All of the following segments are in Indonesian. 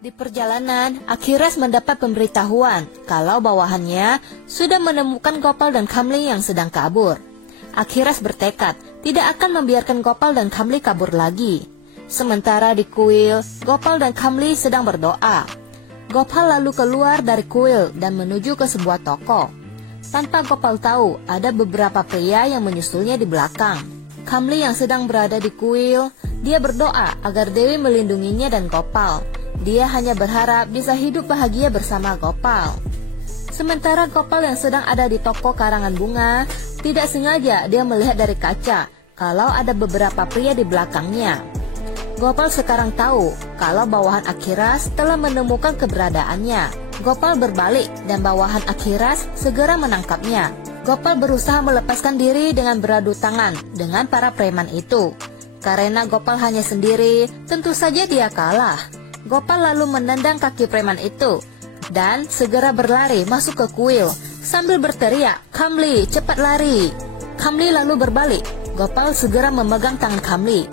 Di perjalanan, Akhiras mendapat pemberitahuan kalau bawahannya sudah menemukan Gopal dan Kamli yang sedang kabur. Akhiras bertekad tidak akan membiarkan Gopal dan Kamli kabur lagi. Sementara di kuil, Gopal dan Kamli sedang berdoa. Gopal lalu keluar dari kuil dan menuju ke sebuah toko. Tanpa Gopal tahu, ada beberapa pria yang menyusulnya di belakang. Kamli yang sedang berada di kuil, dia berdoa agar Dewi melindunginya dan Gopal. Dia hanya berharap bisa hidup bahagia bersama Gopal. Sementara Gopal yang sedang ada di toko karangan bunga, tidak sengaja dia melihat dari kaca kalau ada beberapa pria di belakangnya. Gopal sekarang tahu kalau bawahan Akhiras telah menemukan keberadaannya. Gopal berbalik dan bawahan Akhiras segera menangkapnya. Gopal berusaha melepaskan diri dengan beradu tangan dengan para preman itu. Karena Gopal hanya sendiri, tentu saja dia kalah. Gopal lalu menendang kaki preman itu dan segera berlari masuk ke kuil sambil berteriak, "Kamli, cepat lari!" Kamli lalu berbalik. Gopal segera memegang tangan Kamli.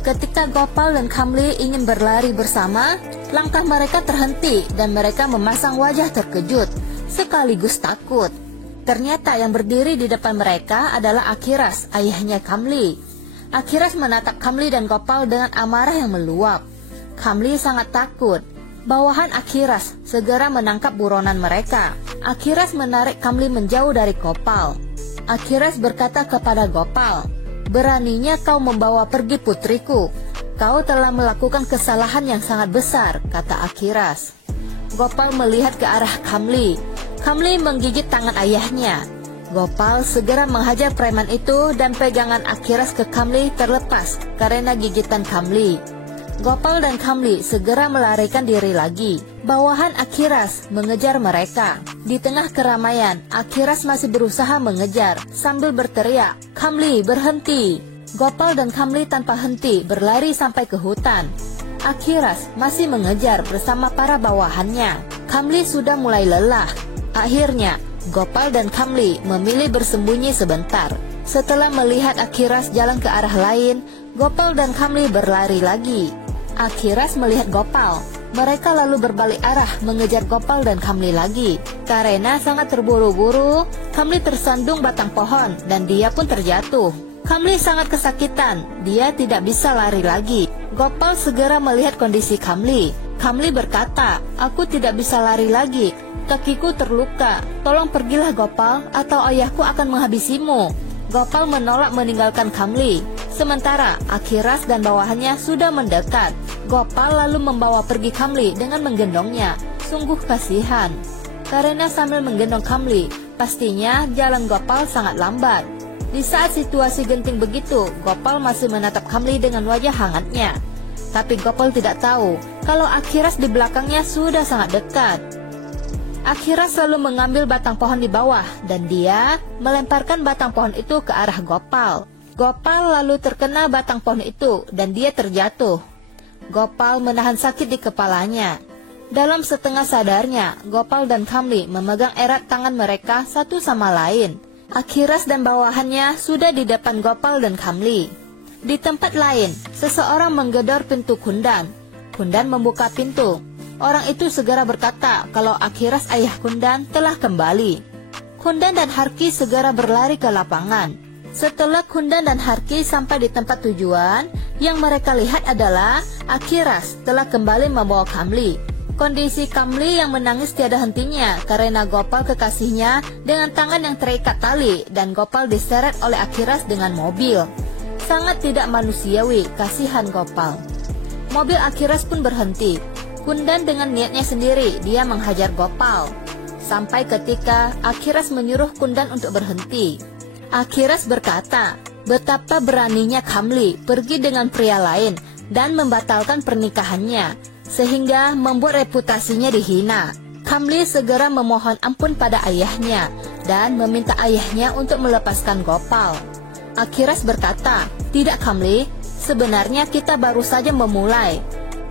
Ketika Gopal dan Kamli ingin berlari bersama, langkah mereka terhenti dan mereka memasang wajah terkejut sekaligus takut. Ternyata yang berdiri di depan mereka adalah Akhiras, ayahnya Kamli. Akhiras menatap Kamli dan Gopal dengan amarah yang meluap. Kamli sangat takut. Bawahan Akhiras segera menangkap buronan mereka. Akhiras menarik Kamli menjauh dari Gopal. Akhiras berkata kepada Gopal, "Beraninya kau membawa pergi putriku. Kau telah melakukan kesalahan yang sangat besar," kata Akhiras. Gopal melihat ke arah Kamli. Kamli menggigit tangan ayahnya. Gopal segera menghajar preman itu dan pegangan Akhiras ke Kamli terlepas karena gigitan Kamli. Gopal dan Kamli segera melarikan diri lagi. Bawahan Akhiras mengejar mereka. Di tengah keramaian, Akhiras masih berusaha mengejar sambil berteriak, "Kamli, berhenti!" Gopal dan Kamli tanpa henti berlari sampai ke hutan. Akhiras masih mengejar bersama para bawahannya. Kamli sudah mulai lelah. Akhirnya, Gopal dan Kamli memilih bersembunyi sebentar. Setelah melihat Akhiras jalan ke arah lain, Gopal dan Kamli berlari lagi. Akhiras melihat Gopal. Mereka lalu berbalik arah mengejar Gopal dan Kamli lagi. Karena sangat terburu-buru, Kamli tersandung batang pohon dan dia pun terjatuh. Kamli sangat kesakitan, dia tidak bisa lari lagi. Gopal segera melihat kondisi Kamli. Kamli berkata, "Aku tidak bisa lari lagi, kakiku terluka. Tolong pergilah Gopal, atau ayahku akan menghabisimu." Gopal menolak meninggalkan Kamli. Sementara Akhiras dan bawahannya sudah mendekat. Gopal lalu membawa pergi Kamli dengan menggendongnya. Sungguh kasihan. Karena sambil menggendong Kamli, pastinya jalan Gopal sangat lambat. Di saat situasi genting begitu, Gopal masih menatap Kamli dengan wajah hangatnya. Tapi Gopal tidak tahu kalau Akhiras di belakangnya sudah sangat dekat. Akhiras selalu mengambil batang pohon di bawah dan dia melemparkan batang pohon itu ke arah Gopal. Gopal lalu terkena batang pohon itu dan dia terjatuh. Gopal menahan sakit di kepalanya. Dalam setengah sadarnya, Gopal dan Kamli memegang erat tangan mereka satu sama lain. Akhiras dan bawahannya sudah di depan Gopal dan Kamli. Di tempat lain, seseorang menggedor pintu Kundan. Kundan membuka pintu. Orang itu segera berkata kalau Akhiras ayah Kundan telah kembali. Kundan dan Harki segera berlari ke lapangan. Setelah Kundan dan Harki sampai di tempat tujuan, yang mereka lihat adalah Akhiras telah kembali membawa Kamli. Kondisi Kamli yang menangis tiada hentinya karena Gopal kekasihnya dengan tangan yang terikat tali dan Gopal diseret oleh Akhiras dengan mobil. Sangat tidak manusiawi, kasihan Gopal. Mobil Akhiras pun berhenti. Kundan dengan niatnya sendiri, dia menghajar Gopal. Sampai ketika Akhiras menyuruh Kundan untuk berhenti. Akhiras berkata, betapa beraninya Kamli pergi dengan pria lain dan membatalkan pernikahannya, sehingga membuat reputasinya dihina. Kamli segera memohon ampun pada ayahnya dan meminta ayahnya untuk melepaskan Gopal. Akhiras berkata, "Tidak Kamli, sebenarnya kita baru saja memulai."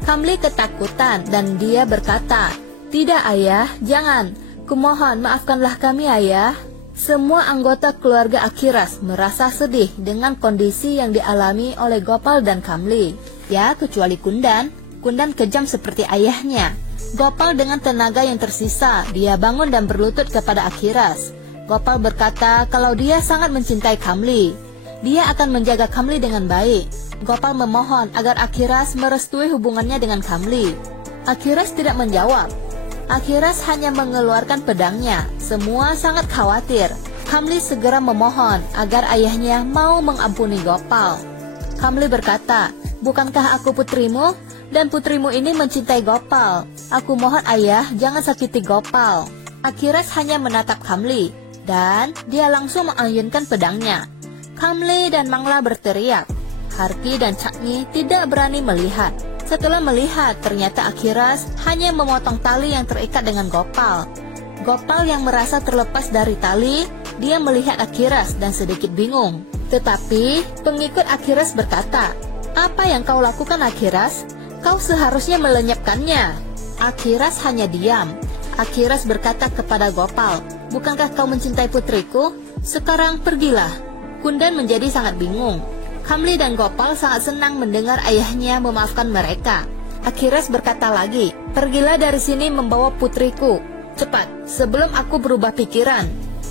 Kamli ketakutan dan dia berkata, "Tidak ayah, jangan. Kumohon maafkanlah kami ayah." Semua anggota keluarga Akhiras merasa sedih dengan kondisi yang dialami oleh Gopal dan Kamli. Ya, kecuali Kundan. Kundan kejam seperti ayahnya. Gopal dengan tenaga yang tersisa, dia bangun dan berlutut kepada Akhiras. Gopal berkata kalau dia sangat mencintai Kamli. Dia akan menjaga Kamli dengan baik. Gopal memohon agar Akhiras merestui hubungannya dengan Kamli. Akhiras tidak menjawab. Akhiras hanya mengeluarkan pedangnya. Semua sangat khawatir. Kamli segera memohon agar ayahnya mau mengampuni Gopal. Kamli berkata, "Bukankah aku putrimu? Dan putrimu ini mencintai Gopal. Aku mohon ayah jangan sakiti Gopal." Akhiras hanya menatap Kamli, dan dia langsung mengayunkan pedangnya. Kamli dan Mangla berteriak. Harki dan Cakni tidak berani melihat. Setelah melihat, ternyata Akhiras hanya memotong tali yang terikat dengan Gopal. Gopal yang merasa terlepas dari tali, dia melihat Akhiras dan sedikit bingung. Tetapi pengikut Akhiras berkata, "Apa yang kau lakukan, Akhiras? Kau seharusnya melenyapkannya." Akhiras hanya diam. Akhiras berkata kepada Gopal, "Bukankah kau mencintai putriku? Sekarang pergilah." Kundan menjadi sangat bingung. Kamli dan Gopal sangat senang mendengar ayahnya memaafkan mereka. Akhiras berkata lagi, "Pergilah dari sini membawa putriku. Cepat, sebelum aku berubah pikiran."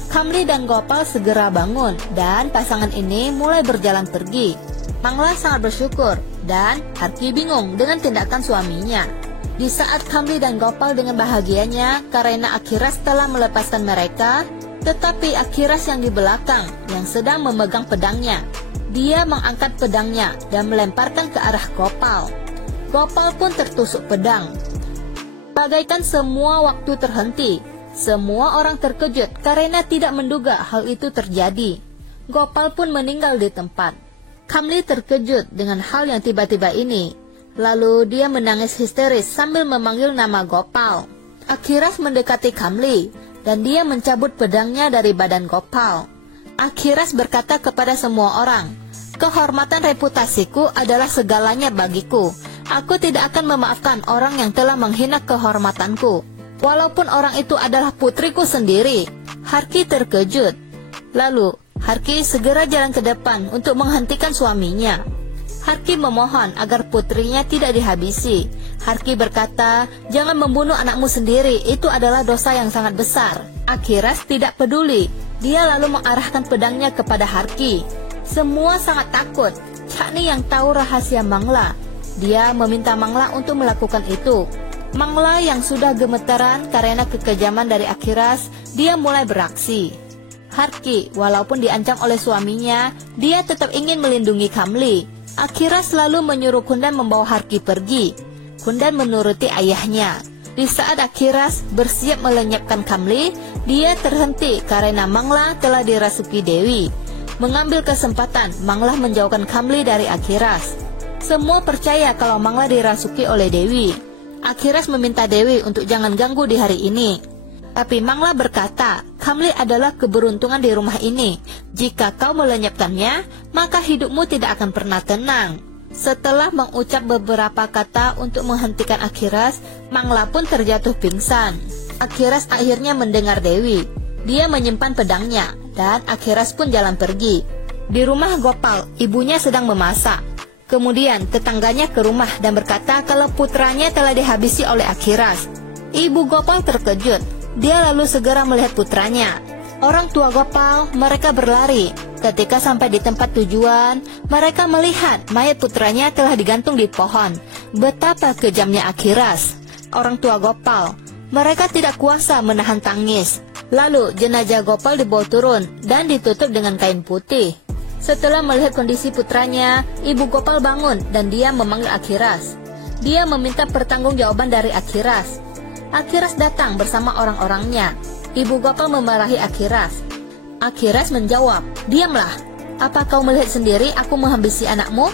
Kamli dan Gopal segera bangun, dan pasangan ini mulai berjalan pergi. Mangla sangat bersyukur, dan Harki bingung dengan tindakan suaminya. Di saat Kamli dan Gopal dengan bahagianya karena Akhiras telah melepaskan mereka, tetapi Akhiras yang di belakang yang sedang memegang pedangnya. Dia mengangkat pedangnya dan melemparkan ke arah Gopal. Gopal pun tertusuk pedang. Bagaikan semua waktu terhenti. Semua orang terkejut karena tidak menduga hal itu terjadi. Gopal pun meninggal di tempat. Kamli terkejut dengan hal yang tiba-tiba ini. Lalu dia menangis histeris sambil memanggil nama Gopal. Akhiras mendekati Kamli dan dia mencabut pedangnya dari badan Gopal. Akhiras berkata kepada semua orang, "Kehormatan reputasiku adalah segalanya bagiku. Aku tidak akan memaafkan orang yang telah menghina kehormatanku, walaupun orang itu adalah putriku sendiri." Harki terkejut. Lalu Harki segera jalan ke depan untuk menghentikan suaminya. Harki memohon agar putrinya tidak dihabisi. Harki berkata, "Jangan membunuh anakmu sendiri, itu adalah dosa yang sangat besar." Akhiras tidak peduli. Dia lalu mengarahkan pedangnya kepada Harki. Semua sangat takut. Cakni yang tahu rahasia Mangla. Dia meminta Mangla untuk melakukan itu. Mangla yang sudah gemetaran karena kekejaman dari Akhiras, dia mulai beraksi. Harki, walaupun diancam oleh suaminya, dia tetap ingin melindungi Kamli. Akhiras selalu menyuruh Kundan membawa Harki pergi. Kundan menuruti ayahnya. Di saat Akhiras bersiap melenyapkan Kamli, dia terhenti karena Mangla telah dirasuki Dewi. Mengambil kesempatan, Mangla menjauhkan Kamli dari Akhiras. Semua percaya kalau Mangla dirasuki oleh Dewi. Akhiras meminta Dewi untuk jangan ganggu di hari ini. Tapi Mangla berkata, "Kamli adalah keberuntungan di rumah ini. Jika kau melenyapkannya, maka hidupmu tidak akan pernah tenang." Setelah mengucap beberapa kata untuk menghentikan Akhiras, Mangla pun terjatuh pingsan. Akhiras akhirnya mendengar Dewi. Dia menyimpan pedangnya, dan Akhiras pun jalan pergi. Di rumah Gopal, ibunya sedang memasak. Kemudian tetangganya ke rumah dan berkata kalau putranya telah dihabisi oleh Akhiras. Ibu Gopal terkejut. Dia lalu segera melihat putranya. Orang tua Gopal, mereka berlari. Ketika sampai di tempat tujuan, mereka melihat mayat putranya telah digantung di pohon. Betapa kejamnya Akhiras. Orang tua Gopal, mereka tidak kuasa menahan tangis. Lalu jenazah Gopal dibawa turun dan ditutup dengan kain putih. Setelah melihat kondisi putranya, ibu Gopal bangun dan dia memanggil Akhiras. Dia meminta pertanggungjawaban dari Akhiras. Akhiras datang bersama orang-orangnya. Ibu Gopal memarahi Akhiras. Akhiras menjawab, "Diamlah. Apa kau melihat sendiri aku menghabisi anakmu?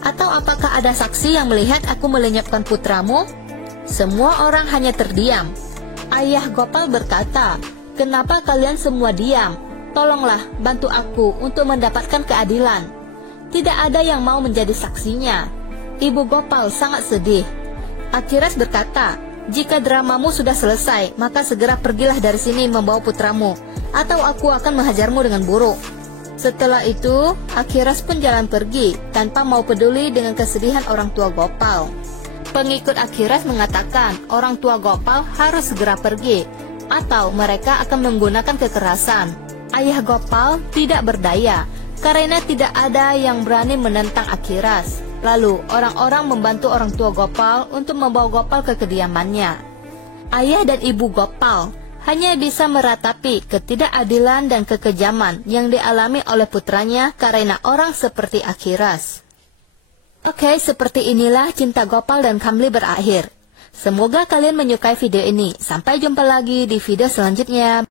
Atau apakah ada saksi yang melihat aku melenyapkan putramu?" Semua orang hanya terdiam. Ayah Gopal berkata, "Kenapa kalian semua diam? Tolonglah bantu aku untuk mendapatkan keadilan." Tidak ada yang mau menjadi saksinya. Ibu Gopal sangat sedih. Akhiras berkata, "Jika dramamu sudah selesai, maka segera pergilah dari sini membawa putramu, atau aku akan menghajarmu dengan buruk." Setelah itu, Akhiras pun jalan pergi tanpa mau peduli dengan kesedihan orang tua Gopal. Pengikut Akhiras mengatakan orang tua Gopal harus segera pergi, atau mereka akan menggunakan kekerasan. Ayah Gopal tidak berdaya, karena tidak ada yang berani menentang Akhiras. Lalu orang-orang membantu orang tua Gopal untuk membawa Gopal ke kediamannya. Ayah dan ibu Gopal hanya bisa meratapi ketidakadilan dan kekejaman yang dialami oleh putranya karena orang seperti Akhiras. Oke, seperti inilah cinta Gopal dan Kamli berakhir. Semoga kalian menyukai video ini. Sampai jumpa lagi di video selanjutnya.